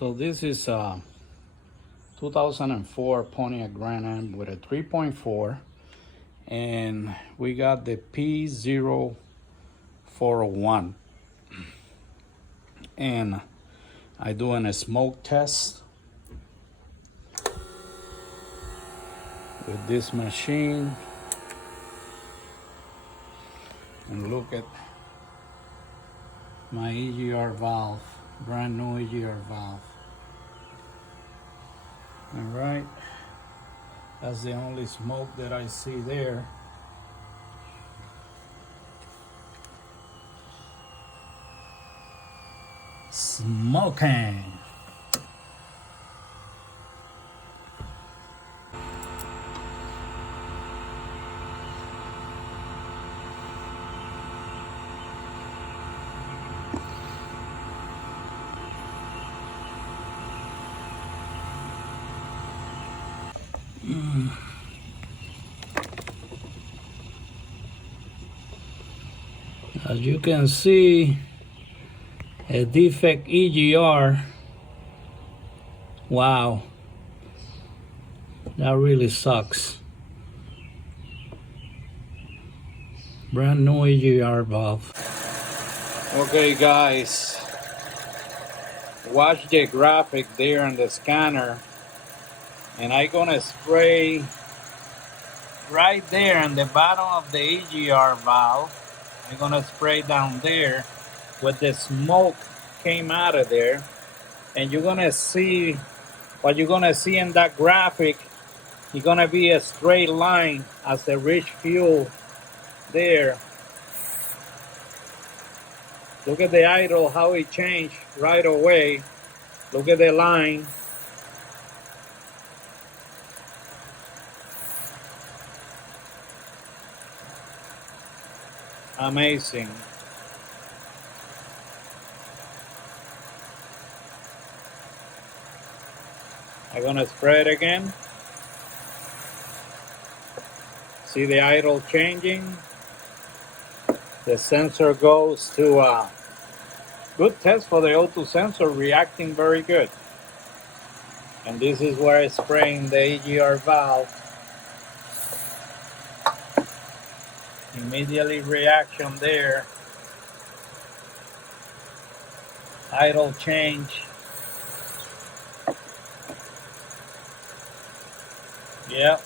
So this is a 2004 Pontiac Grand Am with a 3.4, and we got the P0401, and I doing a smoke test with this machine. And look at my EGR valve, brand new EGR valve. All right, that's the only smoke that I see there. Smoking. As you can see, a defect EGR. Wow, that really sucks. Brand new EGR valve. Okay guys, watch the graphic there on the scanner, and I'm gonna spray right there on the bottom of the EGR valve. I'm gonna spray down there where the smoke came out of there, and you're gonna see what you're gonna see in that graphic. It's gonna be a straight line as the rich fuel there. Look at the idle, how it changed right away. Look at the line. Amazing. I'm gonna spray it again. See the idle changing. The sensor goes to good test for the O2 sensor, reacting very good. And this is where it's spraying the EGR valve. Immediately reaction there. Idle change. Yep.